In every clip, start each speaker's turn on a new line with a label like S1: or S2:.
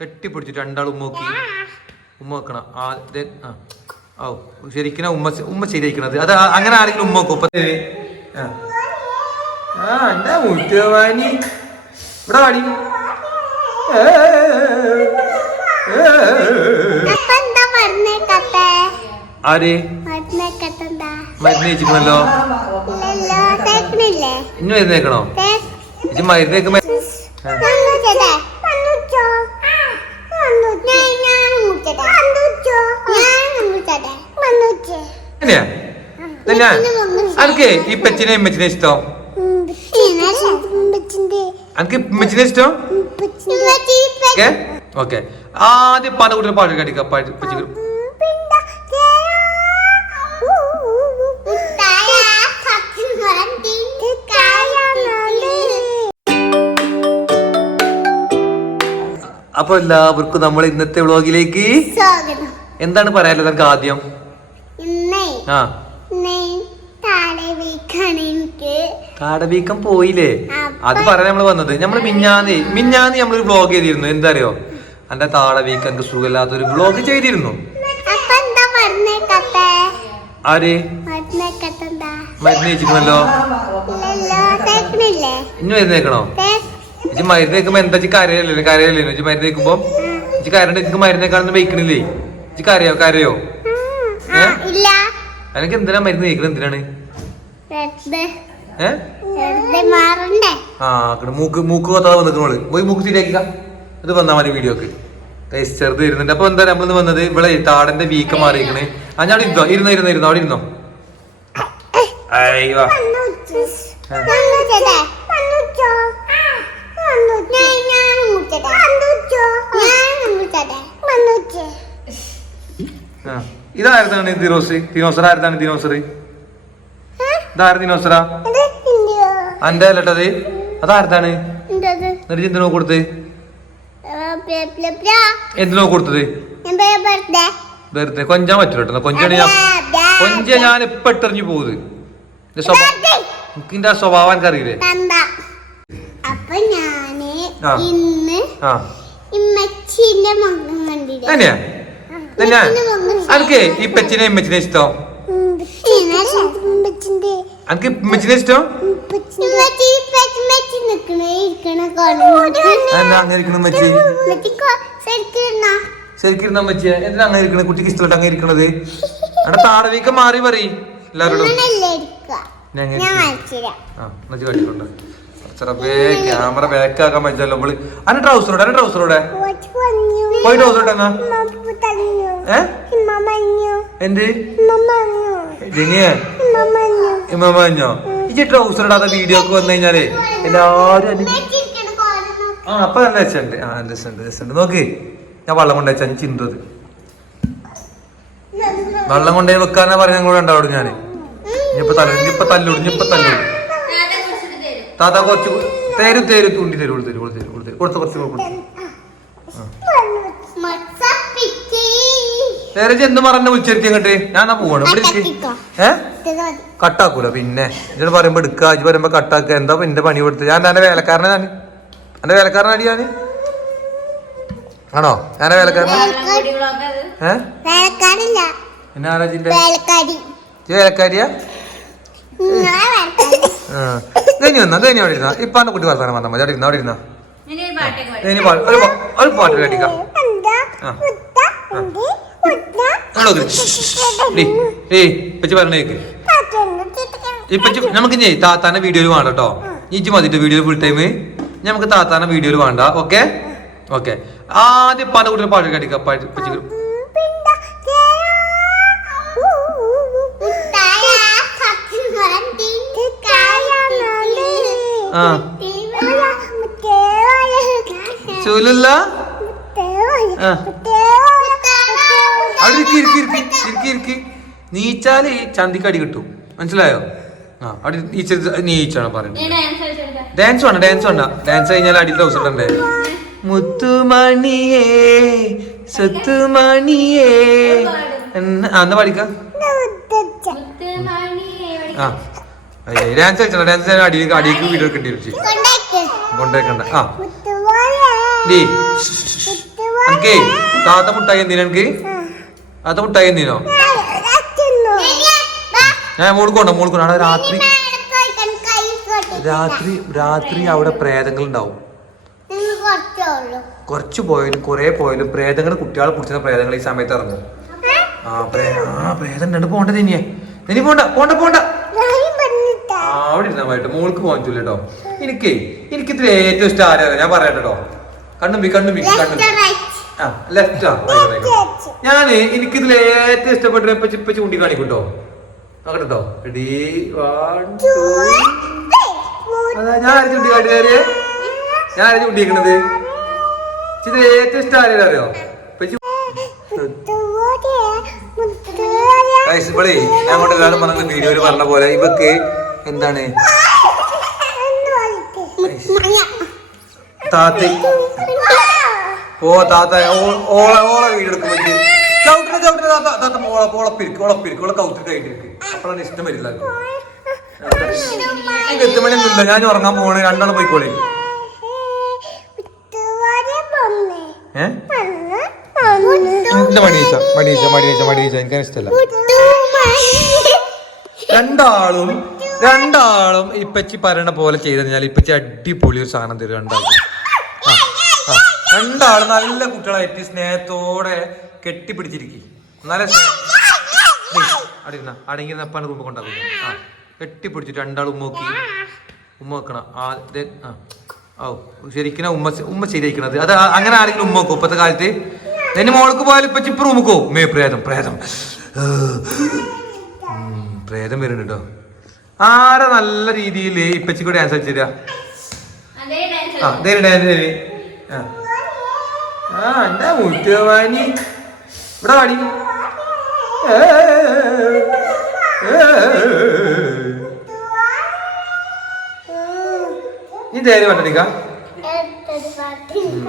S1: കെട്ടിപ്പിടിച്ചിട്ട് രണ്ടാൾ ഉമ്മ നോക്കി ഉമ്മ വെക്കണം. ആ ദേ, ആ. ഓ ശരിക്കും ഉമ്മ ഉമ്മ ശരിയാക്കണത് അത് അങ്ങനെ ആരെങ്കിലും ഉമ്മ വെക്കും ഇപ്പൊ ദേ, ആ. എന്താ മുറ്റവാനി ഇവിടെ വാടി. ആര്? മരുന്ന് കഴിച്ചിക്കണല്ലോ ഇനി മരുന്ന് കഴിക്കണോ ഇജ്ജ് മരുന്ന് കഴിക്കുമ്പോ ആ. എങ്ങനെയാ തന്നെയാ അനക്ക് ഈ പെച്ചിനെ ഇമ്മച്ചിനെ ഇഷ്ടം? അനക്ക് ഇമ്മച്ചിനെ ഇഷ്ടം? Okay okay. ആദ്യം പല കൂടുതൽ പാട്ട് കടിക്ക പച്ചിക്ക് അപ്പൊ എല്ലാവർക്കും നമ്മൾ ഇന്നത്തെ വ്ളോഗിലേക്ക് എന്താണ് പറയാനുള്ളത് നമുക്ക് ആദ്യം?
S2: ആ. എനിക്ക്.
S1: കാടവീക്കം പോയില്ലേ? അത് പറയാൻ നമ്മൾ വന്നത്. നമ്മൾ മിഞ്ഞാന്ന് മിഞ്ഞാന്ന് നമ്മളൊരു വ്ളോഗ് ചെയ്തിരുന്നു. എന്താ അറിയോ എന്റെ താടവീക്കം എനിക്ക് സുഖമില്ലാത്തൊരു വ്ളോഗ് ചെയ്തിരുന്നു. ആര്? മരുന്ന്
S2: തേക്കണില്ലേ?
S1: ഇനി മരുന്ന് കഴിക്കണോ ഇജ്ജ് മരുന്ന് കഴിക്കുമ്പോ എന്താ കരയല്ലേ? കരയല്ലേ ഇജ്ജ് മരുന്ന് കഴിക്കുമ്പോ ഇജ്ജ് കരണ്ട് ഇജ്ജ് മരുന്ന് കാണുന്ന വെക്കണില്ലേ ഇജ്ജ് കരയോ? കരയോ? ആ എനിക്ക് എന്തിനാ മരുന്ന് കഴിക്കണത്? എന്തിനാണ്? ആ മൂക്ക് മൂക്ക് കൊത്താതെ വന്നിക്കണോൾ പോയി മൂക്ക് ശരിയാക്കിക്ക. ഇത് വന്നാ മതി വീഡിയോക്ക്. കൈസ് ചെറുത് ഇരുന്നുണ്ട്. അപ്പൊ എന്താ നമ്മളിന്ന് വന്നത്? ഇവിടെ താടന്റെ വീക്ക മാറിയിരിക്കണ്. ആ ഞാൻ ഇരുന്നോ? ഇരുന്നോ ഇരുന്നോ ഇരുന്നോ? അവിടെ ഇരുന്നോ? അയ്യോ. ആ. ഇതാരതാണ് ദിനോസ് ദിനോസർ ആരതാണ് ദിനോസർ? ഇതാര ദിനോസറ? അന്റെ അല്ലട്ടത് അതാരതാണ് എന്നിട്ട് എന്തിനോ കൊടുത്ത് എന്തിനോ കൊടുത്തത്? വെറുതെ? കൊഞ്ചാൻ പറ്റില്ല കേട്ടോ കൊഞ്ചാണ് ഞാൻ കൊഞ്ച ഞാൻ ഇപ്പൊ ഇട്ടെറിഞ്ഞു പോകുന്നത് സ്വഭാവം എനിക്കിന്റെ ആ സ്വഭാവം എനിക്കറിയില്ലേ?
S2: അപ്പൊ ഞാൻ. ഇന്ന് ആ. ഇമ്മച്ചിന്റെ കണ്ടില്ല?
S1: തന്നെയാ അനക്ക് ഈ പെച്ചിനെ ഇമ്മച്ചിനെ ഇഷ്ടോ അനക്ക് ഇമ്മച്ചിനെ ഇഷ്ടോ എന്താ അങ്ങനെ ഇരിക്കണ എന്തിനാ അങ്ങനെ ഇരിക്കണത് കുട്ടിക്ക് ഇഷ്ടമല്ല അങ്ങനെ ഇരിക്കണത് അവിടെ താടവീക്ക മാറി പറയും എല്ലാവരോടും ക്യാമറ ബാക്കാക്കാൻ പറ്റില്ല ട്രൗസറോടെ ട്രൗസറോടെ ഉമ്മച്ചി ഹോസ്പിറ്റൽ. എന്ത്. ജിനിയെ ഇമ്മഞ്ഞോ ഈ ട്രൗസർ ഇടാത്ത വീഡിയോ ഒക്കെ വന്നു കഴിഞ്ഞാലേ എല്ലാരും ആ അപ്പൊ നല്ല രസമുണ്ട്. ആ രസമുണ്ട് രസമുണ്ട്. നോക്ക് ഞാൻ വെള്ളം കൊണ്ടുവച്ച അഞ്ച് ചിന്തത് വെള്ളം കൊണ്ടുപോയി വെക്കാനാ പറഞ്ഞ കൂടെ ഉണ്ടാവും ഞാൻ? ഇനിയിപ്പൊ തല്ല ഇനിയിപ്പൊ തല്ലൂടും ഇനിയിപ്പൊ തല്ലൂടും താത്ത കുറച്ച് തരും. തരും തുണ്ടി തരും തരും തരും തരും തരും കൊടുത്ത് കുറച്ച് കൊടുത്തു മൊത്തപ്പിച്ച്. എന്ത് ചെന്ന് പറഞ്ഞ വിളിച്ചിരുത്തി അങ്ങോട്ട് ഞാൻ എന്നാ പോവാണ്. ഏ? കട്ടാക്കൂല പിന്നെ. ഇതിന് പറയുമ്പോ എടുക്ക ഇത് പറയുമ്പോ കട്ടാക്കുക എന്താ എന്റെ പണി കൊടുത്ത്? ഞാൻ എന്റെ വേലക്കാരനെ ഞാൻ എന്റെ വേലക്കാരനടി ഞാൻ. ആണോ? ഞാനെ വേലക്കാരൻ പിന്നെ വേലക്കാരിയാ? കഴിഞ്ഞു വന്നാ? കഴിഞ്ഞു അവിടെ ഇരുന്നാ? ഇപ്പൊ കുട്ടി വർത്താനം വന്നാ മതി. അവിടെ ഇരുന്നാ? അവിടെ ഇരുന്നാ? ഇനി ഒരു ഒരു പാട്ട് കേട്ടിക്കാം. ഇപ്പച്ചി പറഞ്ഞേക്ക് ഇപ്പച്ചി നമുക്ക് ഇനി താത്താന്റെ വീഡിയോയിൽ വേണ്ട കേട്ടോ. ഇജ്ജ് മതിട്ട് വീഡിയോ ഫുൾ ടൈം നമുക്ക് താത്താന വീഡിയോയിൽ വേണ്ട ഓക്കെ ഓക്കെ ആദ്യം പല കുട്ടികൾ പാട്ട് കേട്ടിക്കാം ആ uh. ആ. ചൂലല്ല? ആ. അവിടെ ഇരിക്കി ഇരിക്കി ഇരിക്കി ഇരിക്കി ഇരിക്കി നീച്ചാൽ ചന്തിക്കടി കിട്ടും. മനസ്സിലായോ? ആ അടി നീച്ച നീച്ചാണ് പറയുന്നത്. ഡാൻസ് വേണ്ട ഡാൻസ് വേണ്ട. ഡാൻസ് കഴിഞ്ഞാൽ അടി ദിവസം ഇടണ്ടേ? മുത്തുമണിയേ സ്വത്തുമണിയേ അന്ന് പഠിക്ക ആ. ഡാൻസ് കളിച്ചോ ഡാൻസ് അടിയിലേക്ക് അടിയിലേക്ക് വീഡിയോ കൊണ്ടേക്ക് കൊണ്ടേക്കണ്ട. ആ. എനിക്കേ താത്ത മുട്ടായി എന്തിനാ എനിക്ക് താത്ത മുട്ടായി എന്തിനോ? ഞാൻ മൂടുക്കോണ്ടോ മോൾക്കൊണ്ടോ അവിടെ രാത്രി രാത്രി രാത്രി അവിടെ പ്രേതങ്ങൾ ഉണ്ടാവും. കുറച്ച് പോയാലും കുറെ പോയാലും പ്രേതങ്ങൾ കുട്ടികളെ കുടിച്ചുന്ന പ്രേതങ്ങൾ ഈ സമയത്ത് ഇറങ്ങും. ആ പ്രേ ആ പ്രേതം രണ്ട് പോണ്ട തന്നെയേ ഇനി പോണ്ട പോണ്ട പോണ്ട. അവിടെ ഇരുന്നാ മോൾക്ക് പോകാൻ ചൊല്ലു എനിക്കേ എനിക്ക് ഇതിൽ ഏറ്റവും ഇഷ്ടം ആരാ ഞാൻ പറയാട്ടോ കണ്ണുമ്പി കണ്ണുമ്പി കണ്ണുമ്പി ആ ലെഫ്റ്റാ ഞാൻ എനിക്കിതിൽ ഏറ്റവും ഇഷ്ടപ്പെട്ട ഇപ്പൊ ഇപ്പൊ ചൂണ്ടി കാണിക്കൂട്ടോ. നോക്കട്ടോ റെഡി വൺ ടു അതാ ഞാൻ ആര് ചൂണ്ടി കാട്ടിയാര് ഞാൻ ആര് ചൂണ്ടിയേക്കണത് ഇതിൽ ഏറ്റവും ഇഷ്ടം ആരെയും അറിയോ? ഞാൻ എല്ലാവരും പറഞ്ഞ വീഡിയോയിൽ പറഞ്ഞ പോലെ. ഇവക്ക് എന്താണ്? താത്തി. ഓ താത്ത ഓളെ ഓള എടുക്കുമ്പോ ചവിട്ടിന ചവിട്ടിന താത്ത താത്ത ഓള ഓളപ്പിരിക്കും ഓളപ്പിരിക്കും ഓളെ കൗത്തിട്ട് കഴിഞ്ഞിരിക്കും അപ്പോഴാണ് ഇഷ്ടം വരില്ല. എട്ട് മണി നിന്നില്ല ഞാൻ ഉറങ്ങാൻ പോണേ രണ്ടാൾ പോയിക്കോളെ. എന്റെ മടി ചോദിച്ചാ മടി ചോദിച്ചാ മടി ചോദിച്ചാ മടി എനിക്ക് ഇഷ്ടമല്ല രണ്ടാളും രണ്ടാളും ഇപ്പച്ചി പറയണ പോലെ ചെയ്ത് ഇപ്പച്ചി അടിപൊളി ഒരു സാധനം തരും രണ്ടാളും. രണ്ടാളും നല്ല കുട്ടികളായിട്ട് സ്നേഹത്തോടെ കെട്ടിപ്പിടിച്ചിരിക്കും. നല്ല അടിക്കുന്ന അടങ്ങിയിരുന്ന അടങ്ങി നപ്പാണ് റൂമ് കൊണ്ടാക്കുന്നത് ആ കെട്ടിപ്പിടിച്ചിട്ട് രണ്ടാളും ഉമ്മ നോക്കി. ഉമ്മ വെക്കണം. ആ ദേ, ആ. ഓ ശരിക്കും ഉമ്മ ഉമ്മ ശരിയായിരിക്കണത് അത് അങ്ങനെ ആരെങ്കിലും ഉമ്മ വെക്കും ഇപ്പത്തെ കാലത്ത്? എന്റെ മോൾക്ക് പോയാലും ഇപ്പൊ ചിപ്പർ റൂമുക്കോ മേ പ്രേതം പ്രേതം. ഉം, പ്രേതം വരുന്നുണ്ട് കേട്ടോ. ആരെ നല്ല രീതിയിൽ ഇപ്പച്ചിക്കൂടെ ഡാൻസ് കളിച്ചില്ല ആ ദേ ഡാൻസ് ആ. ആ എന്താ മുറ്റുവാനി ഇവിടെ പാടി നീ തേര് പറ്റണിക്ക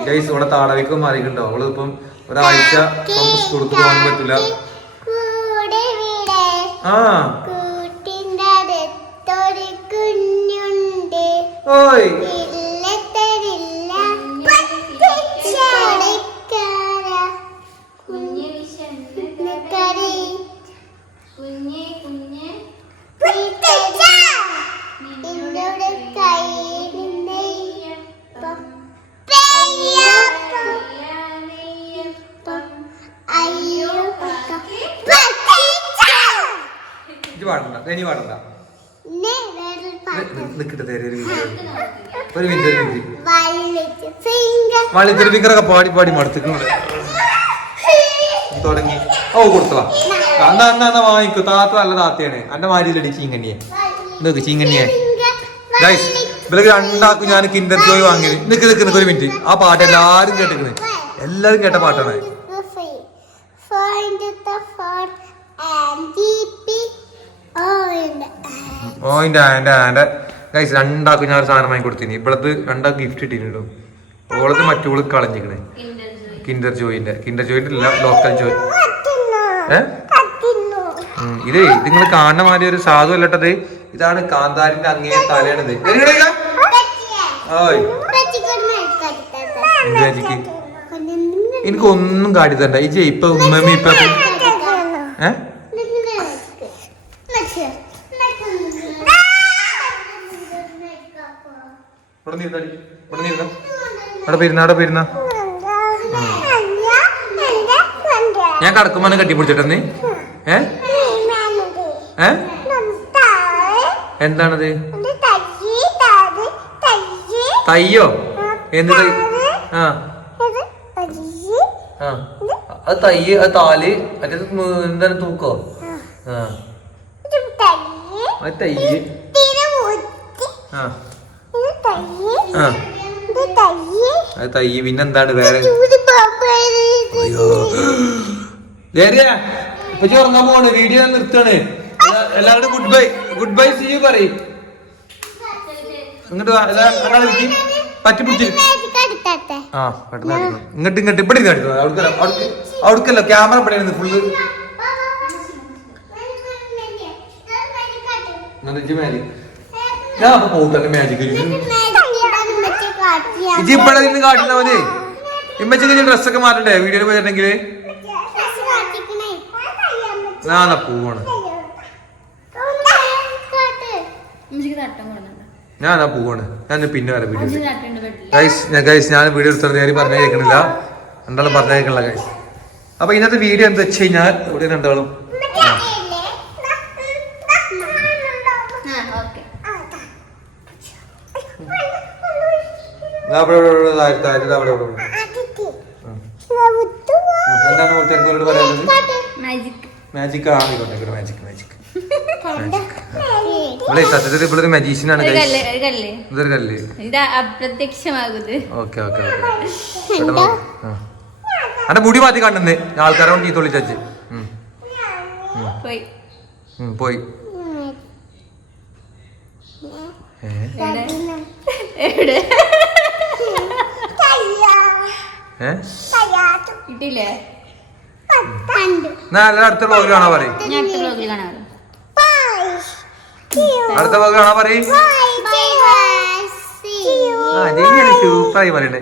S1: ഗൈസ് ഇവിടെ താടവിക്കും മാറിയിട്ടുണ്ടോ. അവൾ ഇപ്പം ഒരാഴ്ച കൊടുത്തു സ്കൂൾക്ക് പോകാൻ പറ്റില്ല. ആ. ഓയ്. ഇത് പാടണ്ട ഇനി പാടണ്ട. നിക്കട്ടെ ഒരു മിനിറ്റ്. ഒരു ഫിംഗറൊക്കെ പാടി പാടി മടുത്തിട്ടുണ്ട് തുടങ്ങി. ഓ കൊടുത്തവാ എന്നാ എന്നാ എന്നാ വാങ്ങിക്കോ. താത്ത നല്ല താത്തയാണ്. എന്റെ മാരിയിലടി ചീങ്കണ്ണിയെ നോക്ക് ചീങ്കണ്ണിയെ ഗൈസ് ഇവർക്ക് രണ്ടാക്കും ഞാൻ കിൻഡർ ജോയ് വാങ്ങിയത്. നിക്ക് നിക്ക് നിക്ക് ഒരു മിനിറ്റ്. ആ പാട്ട് എല്ലാരും കേട്ടിരിക്കുന്നത്. എല്ലാരും കേട്ട പാട്ടാണ്. ഓ എന്റെ എന്റെ ഗൈസ് രണ്ടാക്കും ഞാൻ സാധനം വാങ്ങി കൊടുത്തിനി. ഇവിടത്ത് രണ്ടാക്കും ഗിഫ്റ്റ് ഇട്ടിട്ടുണ്ടോ ഓളത് മറ്റോൾ കളഞ്ഞിക്കണേ. കിൻഡർ ജോയ് കിൻഡർ ജോയിന്റെ കിൻഡർ ജോയിന്റെ അല്ല ലോക്കൽ ജോയ് ഏ ഇത് നിങ്ങൾ കാണുന്ന മാതിരി ഒരു സാധു അല്ലട്ടത് ഇതാണ് കാന്താരിന്റെ അങ്ങേ തലയാണിത്? എനിക്ക് ഒന്നും കാട്ടിത്തണ്ട ഈ ഇപ്പൊ ഉമ്മമ്മ ഇപ്പൊ ഏ? ഞാൻ കടക്കുമ്പോ കെട്ടിപ്പിടിച്ചിട്ടെന്ന് ഏ? എന്താണത്? തയ്യോ? എന്ത് ആ. അത് തയ്യ് അത് താൽ. മറ്റേത് എന്താണ് തൂക്കോ? ആ. തയ്യ് ആ. അത് തയ്യ് പിന്നെന്താണ് വേറെ? അയ്യോ. ധൈര്യ ഇപ്പൊ ഉറങ്ങാൻ പോണ് വീഡിയോ നിർത്താണ് എല്ലാ- എല്ലാവരും good bye good bye see you പറയും. ഇങ്ങോട്ട് പറ്റി പിടിച്ചിരി ആ പെട്ടെന്ന്. ഇങ്ങോട്ട് ഇങ്ങോട്ട്. ഇവിടെ ഇരുന്ന് അവിടുക്കല്ല ക്യാമറ ഇവിടെ ഫുള്ള് മേലെ? ഞാൻ അപ്പൊ പോട്ടെ മാജിക് ഇജി ഇവിടെ നിന്ന് കാട്ടുന്നവന് ഇമ്മച്ചിക്ക് ഡ്രസ്സൊക്കെ മാറ്റണ്ടേ? വീഡിയോയിൽ പോയിട്ടുണ്ടെങ്കിൽ? എന്നാ പോവാണ്. ഞാൻ പോവാണ്. ഞാൻ പിന്നെ വരാം വീഡിയോ ഗൈസ് ഞാൻ ഗൈസ് ഞാൻ വീഡിയോ എടുത്തത് നേരി പറഞ്ഞു കേൾക്കണില്ല. രണ്ടാളും പറഞ്ഞു കേൾക്കണില്ല ഗൈസ് അപ്പൊ ഇന്നത്തെ വീഡിയോ എന്താ വെച്ച് കഴിഞ്ഞാൽ ഇവിടെ രണ്ടാളും ഉമ്മച്ചിയല്ലേ? ദാ, ദാ, ആ ഓക്കെ ആ, ദാ. ദാ അവിടെ ഇവിടെ ഇവിടെ താഴത്ത് താഴത്ത് അവിടെ അവിടെ ഇവിടെ. ആദ്യത്തെ. ഉം. ദാ വിട്ടുപോ. എന്താണ് കുട്ടി എനിക്കോട് പറയാനുള്ളത്. മാജിക് മാജിക് ആയിക്കോട്ടെ ഇവിടെ മാജിക് മാജിക് കണ്ടോ? ഇവിടെ സത്യത്തിൽ ഇവിടെ ഒരു മജീഷ്യൻ ആണ്
S3: ഇതൊരു കല്ല്. അപ്രത്യക്ഷമാകുന്നത്. Okay okay okay.
S1: എന്റെ മുടി മാറ്റി കണ്ടെന്ന്. ആൾക്കാരെ കൊണ്ട് ചീത്ത വിളിച്ചു പോയി. ഏ? എല്ലാ അടുത്ത വ്ളോഗ് കാണാൻ പറയും. അടുത്ത ബ്ലോഗിൽ കാണാൻ പറയും. സൂപ്പറായി പറയണ്ടേ